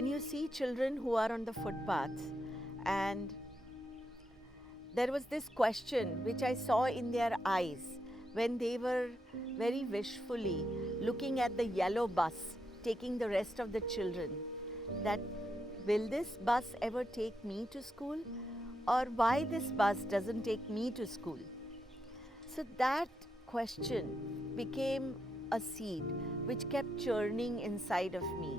when you see children who are on the footpaths, and there was this question which I saw in their eyes when they were very wishfully looking at the yellow bus taking the rest of the children, that will this bus ever take me to school, or why this bus doesn't take me to school? So that question became a seed which kept churning inside of me,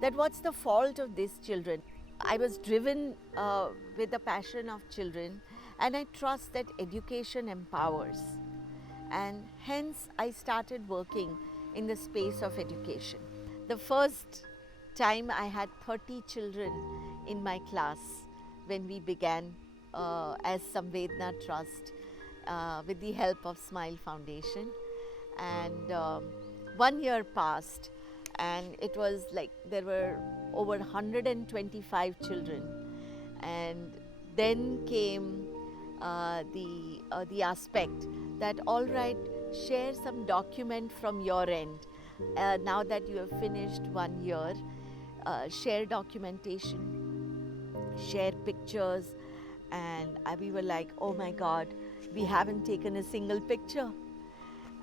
that what's the fault of these children? I was driven with the passion of children, and I trust that education empowers, and hence I started working in the space of education. The first time I had 30 children in my class when we began as Samvedana Trust with the help of Smile Foundation, and 1 year passed, and it was like there were over 125 children, and then came the aspect that all right, share some document from your end. Now that you have finished 1 year, share documentation, share pictures, and we were like, oh my God, we haven't taken a single picture.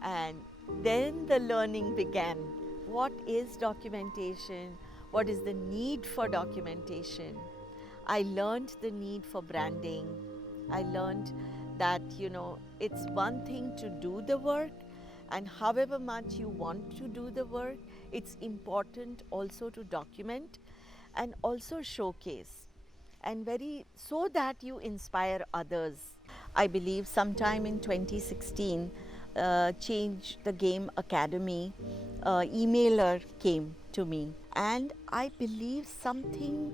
And then the learning began. What is documentation? What is the need for documentation? I learned the need for branding. I learned that, it's one thing to do the work, and however much you want to do the work, it's important also to document and also showcase, and so that you inspire others. I believe sometime in 2016, Change the Game Academy emailer came to me, and I believe something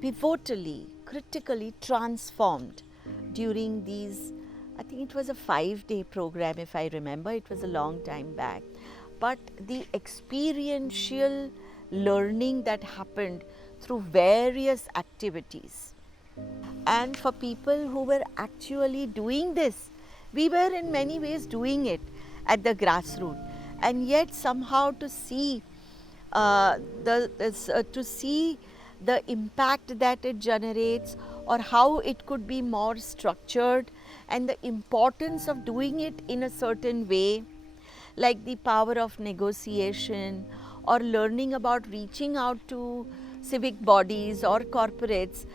pivotally, critically transformed during these, I think it was a 5-day program if I remember, it was a long time back. But the experiential learning that happened through various activities. And for people who were actually doing this, we were in many ways doing it at the grassroots, and yet somehow to see the impact that it generates, or how it could be more structured, and the importance of doing it in a certain way, like the power of negotiation, or learning about reaching out to civic bodies or corporates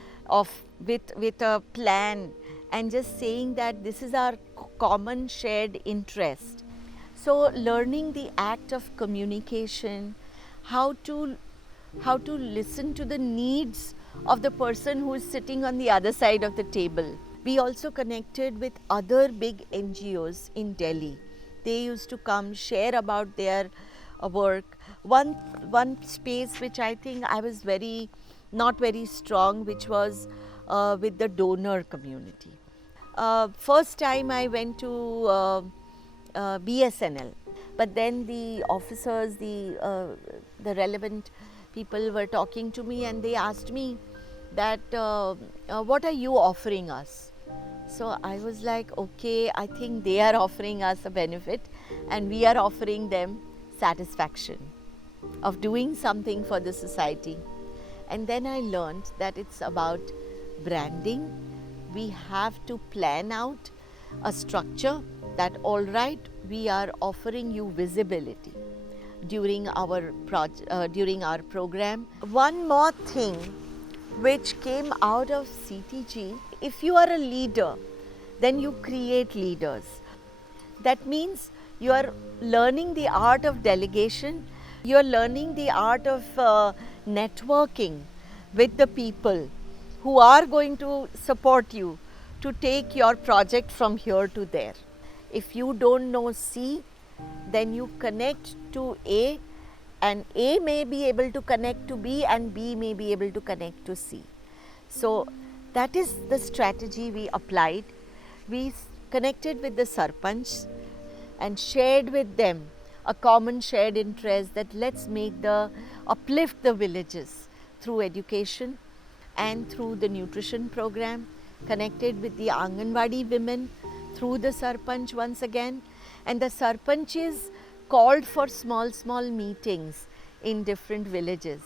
with a plan, and just saying that this is our common shared interest. So learning the act of communication, how to listen to the needs of the person who is sitting on the other side of the table. We also connected with other big NGOs in Delhi. They used to come share about their work. One space which I think I was not very strong, which was with the donor community. First time I went to BSNL, but then the officers, the relevant people were talking to me, and they asked me that what are you offering us? So I was like, okay, I think they are offering us a benefit, and we are offering them satisfaction of doing something for the society. And then I learned that it's about branding. We have to plan out a structure that, all right, we are offering you visibility during our program. One more thing which came out of CTG, if you are a leader, then you create leaders. That means you are learning the art of delegation, you are learning the art of networking with the people who are going to support you to take your project from here to there. If you don't know C, then you connect to A, and A may be able to connect to B, and B may be able to connect to C. So that is the strategy we applied. We connected with the Sarpanch and shared with them a common shared interest that let's uplift the villages through education and through the nutrition program, connected with the Anganwadi women through the Sarpanch once again, and the Sarpanches called for small meetings in different villages,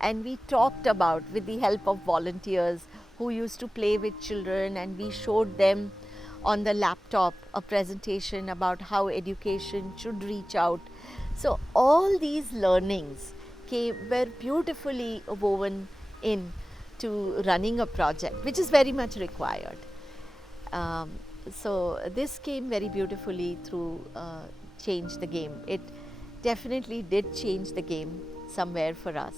and we talked about, with the help of volunteers who used to play with children, and we showed them on the laptop a presentation about how education should reach out. So all these learnings were beautifully woven in to running a project, which is very much required. Um, so this came very beautifully through Change the Game. It definitely did change the game somewhere for us.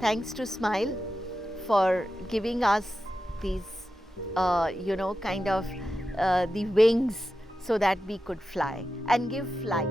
Thanks to Smile for giving us these, kind of the wings so that we could fly and give flight.